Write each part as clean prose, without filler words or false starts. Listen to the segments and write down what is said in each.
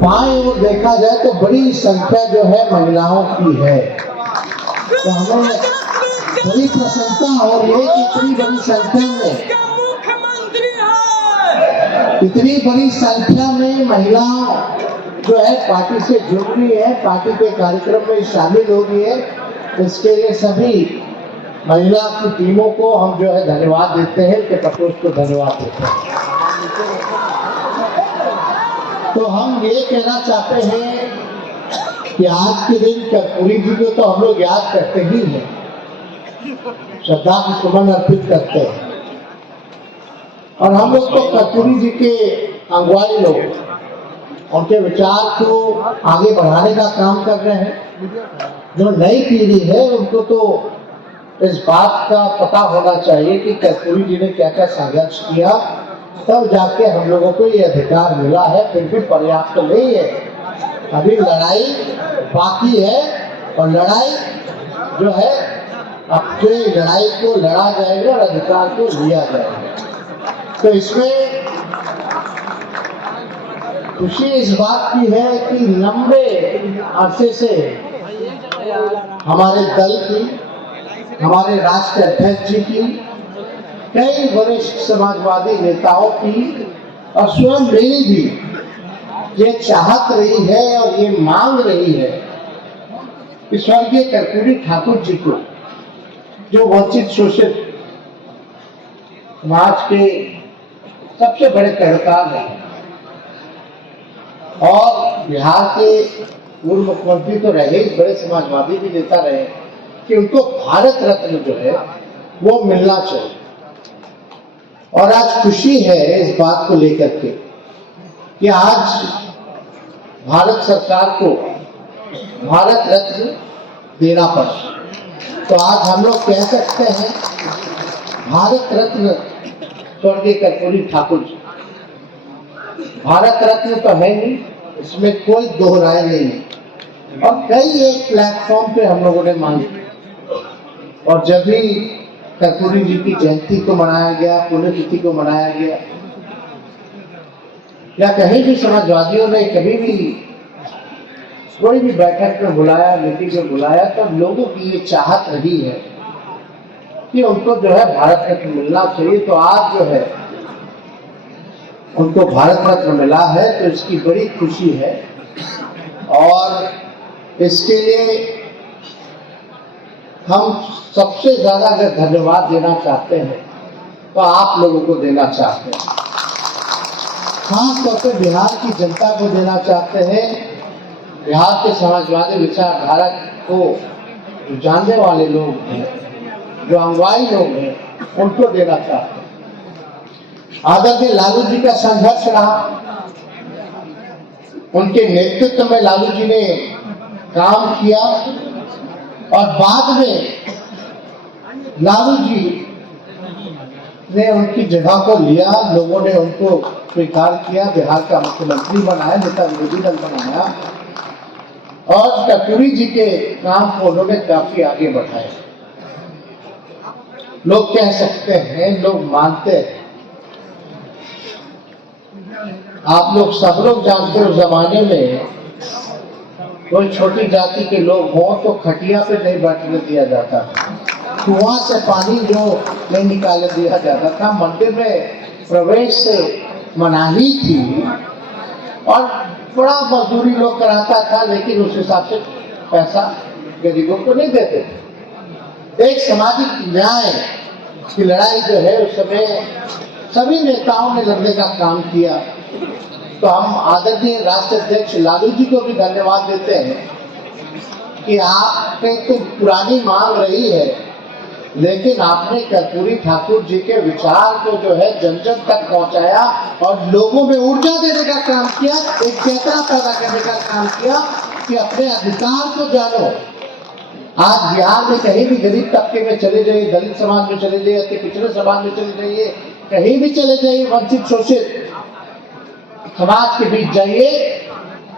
बाएं ओर देखा जाए तो बड़ी संख्या जो है महिलाओं की है, तो हमें बड़ी प्रसन्नता हो रही है कि इतनी बड़ी संख्या में महिलाओं जो है पार्टी से जुड़ रही है, पार्टी के कार्यक्रम में शामिल हो रही है। इसके लिए सभी महिला की टीमों को हम जो है धन्यवाद देते हैं, उनके प्रकोष्ठ को धन्यवाद देते हैं। तो हम ये कहना चाहते हैं कि आज के दिन कर्पूरी जी को तो हम लोग याद करते ही हैं, श्रद्धा की सुमन अर्पित करते हैं, और हम लोग तो कर्पूरी जी के अगुवाई लोग, उनके विचार को आगे बढ़ाने का काम कर रहे हैं। जो नई पीढ़ी है उनको तो इस बात का पता होना चाहिए कि कर्पूरी जी ने क्या क्या संघर्ष किया, तब जाके हम लोगों को ये अधिकार मिला है। फिर भी पर्याप्त तो नहीं है, अभी लड़ाई बाकी है, और लड़ाई जो है अपने लड़ाई को लड़ा जाएगा और अधिकार को लिया जाएगा। तो इसमें खुशी इस बात की है कि लंबे अरसे से हमारे दल की, हमारे राष्ट्रीय अध्यक्ष जी की, कई वरिष्ठ समाजवादी नेताओं की और स्वयं मेरी भी ये चाहत रही है और ये मांग रही है कि स्वर्गीय कर्पूरी ठाकुर जी को, जो वंचित शोषित समाज के सबसे बड़े पैरकार हैं और बिहार के पूर्व मुख्यमंत्री तो रहे, बड़े समाजवादी भी नेता रहे, कि उनको भारत रत्न जो है वो मिलना चाहिए। और आज खुशी है इस बात को लेकर के कि आज भारत सरकार को भारत रत्न देना पड़ा। तो आज हम लोग कह सकते हैं भारत रत्न स्वर्गीय कर्पूरी ठाकुर जी। भारत रत्न तो है नहीं, इसमें कोई दो राय नहीं है, और कई एक प्लेटफॉर्म पे हम लोगों ने मांगी, और जब भी कर्पूरी जी की जयंती को मनाया गया, पुण्यतिथि को मनाया गया, या कहीं भी समाजवादियों ने कभी भी कोई भी बैठक में बुलाया, मीटिंग में बुलाया, तो लोगों की ये चाहत रही है कि उनको जो है भारत रत्न मिलना चाहिए। तो आज जो है उनको भारत रत्न मिला है, तो इसकी बड़ी खुशी है, और इसके लिए हम सबसे ज्यादा अगर धन्यवाद देना चाहते हैं तो आप लोगों को देना चाहते हैं, खास तौर पर बिहार की जनता को देना चाहते हैं, बिहार के समाजवादी विचारधारा को जानने वाले लोग हैं, जो अगुवाई लोग हैं, उनको देना चाहते हैं। आदरणीय लालू जी का संघर्ष रहा, उनके नेतृत्व में लालू जी ने काम किया, और बाद में लालू जी ने उनकी जगह को लिया, लोगों ने उनको स्वीकार किया, बिहार का मुख्यमंत्री बनाया, नेता विरोधी दल बनाया, और कर्पूरी जी के काम को उन्होंने काफी आगे बढ़ाया। लोग कह सकते हैं, लोग मानते हैं, आप लोग सब लोग जानते हो जमाने में कोई छोटी जाति के लोग हों तो खटिया पे नहीं बैठने दिया जाता, कुआं से पानी जो नहीं निकालने दिया जाता था, मंदिर में प्रवेश से मनाही थी, और बड़ा मजदूरी लोग कराता था, लेकिन उस हिसाब से पैसा गरीबों को नहीं देते थे। एक सामाजिक न्याय की लड़ाई जो है उस समय सभी नेताओं ने लड़ने का काम किया। तो हम आदरणीय राष्ट्रीय अध्यक्ष लालू जी को भी धन्यवाद देते हैं कि आपने तो पुरानी मांग रही है, लेकिन आपने कर्पूरी ठाकुर जी के विचार को जो है जन जन तक पहुंचाया और लोगों में ऊर्जा देने का काम किया, एक चेतना पैदा करने का काम किया कि अपने अधिकार को जानो। आज बिहार में कहीं भी गरीब तबके में चले जाइए, दलित समाज में चले जाइए, अति पिछड़े समाज में चले जाइए, कहीं भी चले जाइए, वंचित शोषित समाज के बीच जाइए,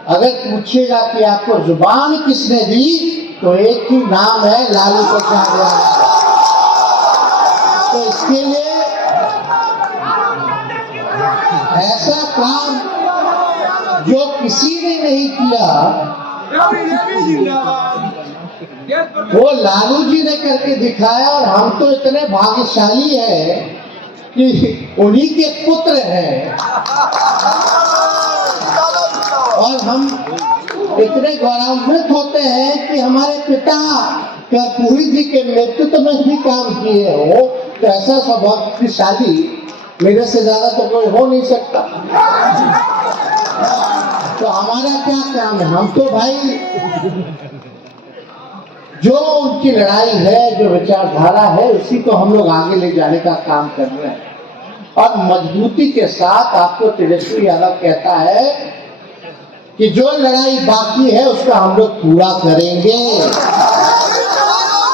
अगर पूछिएगा कि आपको जुबान किसने दी, तो एक ही नाम है, लालू प्रसाद यादव। तो इसके लिए ऐसा काम जो किसी ने नहीं किया वो लालू जी ने करके दिखाया। और हम तो इतने भाग्यशाली हैं कि उन्हीं के पुत्र हैं और हम इतने गौरवान्वित होते हैं कि हमारे पिता कर्पूरी जी के नेतृत्व में भी काम किए हो। तो ऐसा सौभाग्यशाली मेरे से ज्यादा तो कोई हो नहीं सकता। तो हमारा क्या काम है? हम तो भाई जो उनकी लड़ाई है, जो विचारधारा है, उसी को हम लोग आगे ले जाने का काम कर रहे हैं। और मजबूती के साथ आपको तेजस्वी यादव कहता है कि जो लड़ाई बाकी है उसका हम लोग पूरा करेंगे।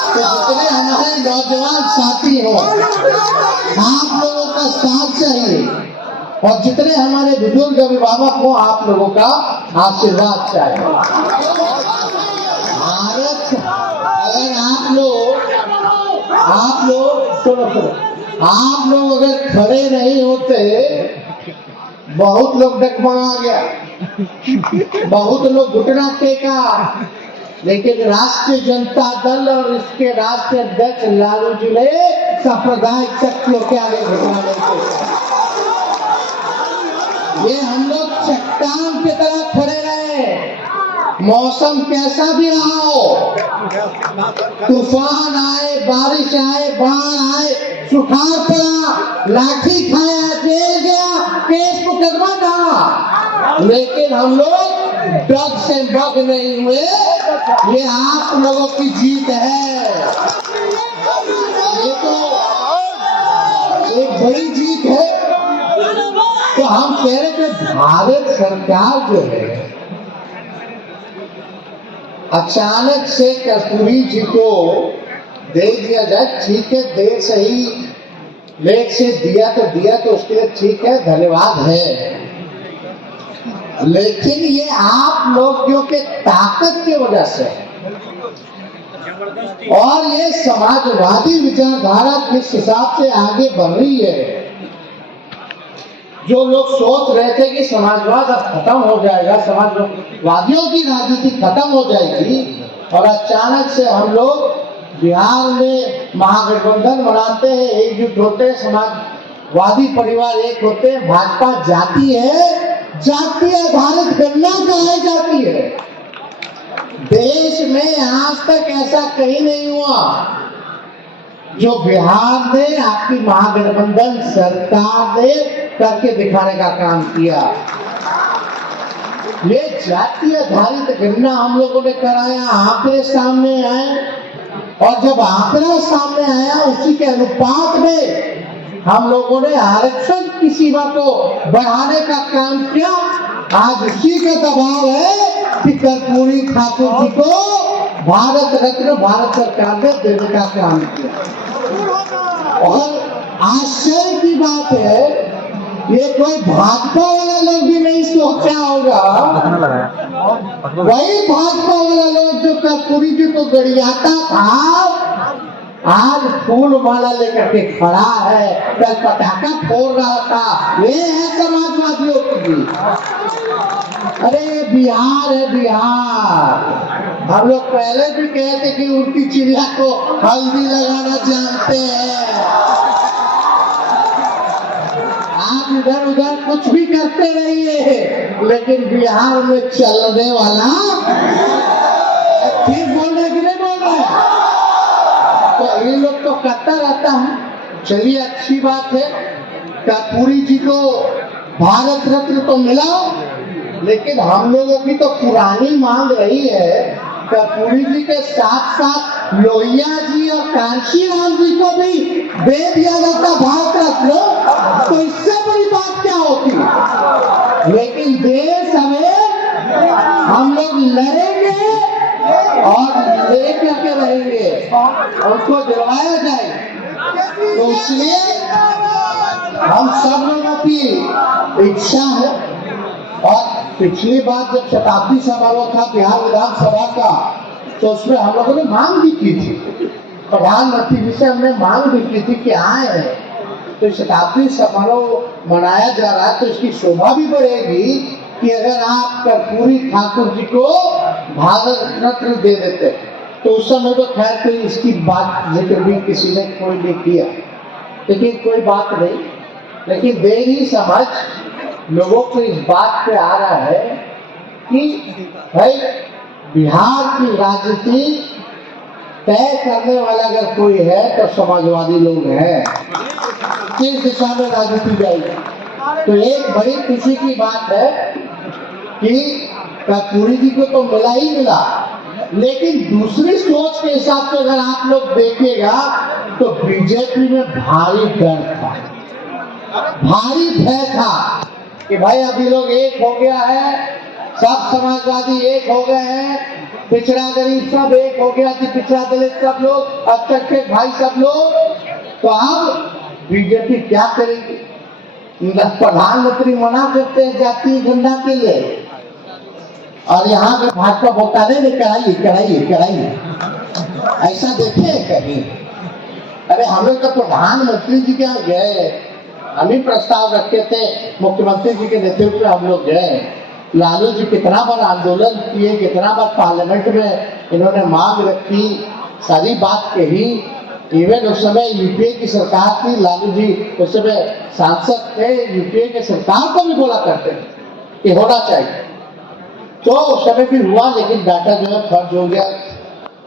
तो जितने हमारे नौजवान साथी हो, आप लोगों का साथ चाहिए और जितने हमारे बुजुर्ग अभिभावक हो, आप लोगों का आशीर्वाद चाहिए। भारत अगर आप लोग अगर खड़े नहीं होते, बहुत लोग डगमगा गया, बहुत लोग घुटना टेका, लेकिन राष्ट्रीय जनता दल और इसके राष्ट्रीय अध्यक्ष लालू जी ने सांप्रदायिक शक्तियों के आगे घुटना नहीं टेका। ये हम लोग चट्टान की तरह खड़े रहे, मौसम कैसा भी रहा हो, तूफान आए, बारिश आए, बाढ़ आए, सुखाड़ पड़ा, लाठी खाया, जेल गया, केस मुकदमा था, लेकिन हम लोग डग से बग नहीं हुए। ये आप लोगों की जीत है। ये तो एक बड़ी जीत है। तो हम कह रहे थे भारत सरकार जो है, अचानक से कर्पूरी जी को दे दिया जाए, ठीक है, देर सही, लेट से दिया तो उसके लिए ठीक है, धन्यवाद है। लेकिन ये आप लोगों के ताकत की वजह से और ये समाजवादी विचारधारा किस हिसाब से आगे बढ़ रही है। जो लोग सोच रहे थे कि समाजवाद अब खत्म हो जाएगा, समाजवादियों की राजनीति खत्म हो जाएगी, और अचानक से हम लोग बिहार में महागठबंधन बनाते हैं, एकजुट होते हैं, समाजवादी परिवार एक होते हैं, भाजपा जाती है, जाति आधारित गणना कराई जाती है। देश में आज तक ऐसा कहीं नहीं हुआ जो बिहार ने, आपकी महागठबंधन सरकार ने करके दिखाने का काम किया। ये जाति आधारित गणना हम लोगों ने कराया, आंकड़े सामने आए, और जब आंकड़ा सामने आया उसी के अनुपात में हम लोगों ने आरक्षण की सीमा को बढ़ाने का काम किया। आज उसी का दबाव है कि कर्पूरी ठाकुर जी को भारत रत्न भारत सरकार ने देने का काम किया। और आश्चर्य की बात है, ये कोई भाजपा वाला लोग भी नहीं सोचा होगा, वही भाजपा वाला लोग जो कर्पूरी जी को गरियाता था, आज फूल माला लेकर के खड़ा है, कल पटाखा फोड़ रहा था। ये है समाजवादियों की। अरे बिहार है, बिहार। हम लोग पहले भी कहते कि उनकी चिड़िया को हल्दी लगाना जानते हैं। आप इधर उधर कुछ भी करते रहिए, लेकिन बिहार में चलने वाला, ठीक बोल रहे कि नहीं बोल रहे? तो ये लोग तो करता रहता है। चलिए, अच्छी बात है, कर्पूरी जी को भारत रत्न तो मिला, लेकिन हम लोगों की तो पुरानी मांग रही है कर्पूरी जी के साथ साथ लोहिया जी और कांशी राम जी को भी दे दिया जाता भारत रत्न, तो इससे बड़ी बात क्या होती। लेकिन देश हमें, हम लोग लड़ेंगे और लेकर के रहेंगे, उनको दिलवाया जाए। तो इसलिए हम सब लोगों की इच्छा है। और पिछली बार जब शताब्दी समारोह था बिहार विधानसभा का, तो उसमें हम लोगों ने मांग भी की थी, प्रधानमंत्री जी से हमने मांग भी की थी कि आए तो शताब्दी समारोह मनाया जा रहा है, तो इसकी शोभा भी बढ़ेगी कि अगर आप कर्पूरी ठाकुर जी को भारत रत्न दे देते। तो उस समय तो खैर कोई इसकी बात जिक्र भी किसी ने कोई नहीं किया, लेकिन कोई बात नहीं। लेकिन देर ही समझ लोगों को इस बात पे आ रहा है कि भाई बिहार की राजनीति तय करने वाला अगर कोई है तो समाजवादी लोग हैं। किस दिशा में राजनीति जाएगी। तो एक बड़ी खुशी की बात है कि कर्पूरी जी को तो मिला ही मिला, लेकिन दूसरी सोच के हिसाब से अगर आप लोग देखिएगा तो बीजेपी में भारी डर था, भारी भय था कि भाई अभी लोग एक हो गया है, सब समाजवादी एक हो गए हैं, पिछड़ा गरीब सब एक हो गया, पिछड़ा दलित सब लोग, अब तक के भाई सब लोग। तो अब बीजेपी क्या करेगी। प्रधानमंत्री मना करते हैं जातीय झंडा के लिए, और यहाँ पे भाजपा बोलता नहीं कराइए कराइए कराइए। ऐसा देखे कहीं। अरे हम लोग तो प्रधानमंत्री जी के यहाँ गए, हम ही प्रस्ताव रखे थे, मुख्यमंत्री जी के नेतृत्व में हम लोग गए। लालू जी कितना बार आंदोलन किए, कितना बार पार्लियामेंट में इन्होंने मांग रखी, सारी बात कही। इवन उस समय यूपीए की सरकार थी, लालू जी उस समय सांसद थे, यूपीए की सरकार को भी बोला करते थे कि होना चाहिए। तो उस समय भी हुआ, लेकिन डाटा जो है खर्च हो गया,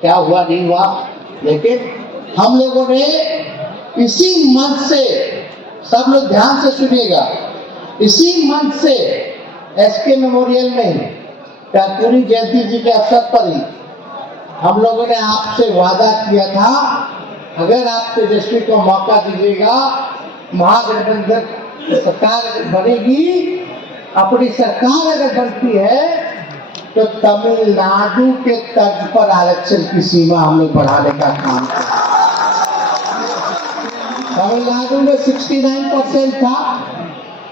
क्या हुआ नहीं हुआ। लेकिन हम लोगों ने इसी मंच से, सब लोग ध्यान से सुनिएगा, इसी मंच से एसके मेमोरियल में कर्पूरी जयंती जी के अवसर पर ही हम लोगों ने आपसे वादा किया था, अगर आप तेजस्वी को मौका दीजिएगा, महागठबंधन सरकार बनेगी, अपनी सरकार अगर बनती है तो तमिलनाडु के तर्ज पर आरक्षण की सीमा हम लोग बढ़ाने का काम करें। तमिलनाडु में 69% था,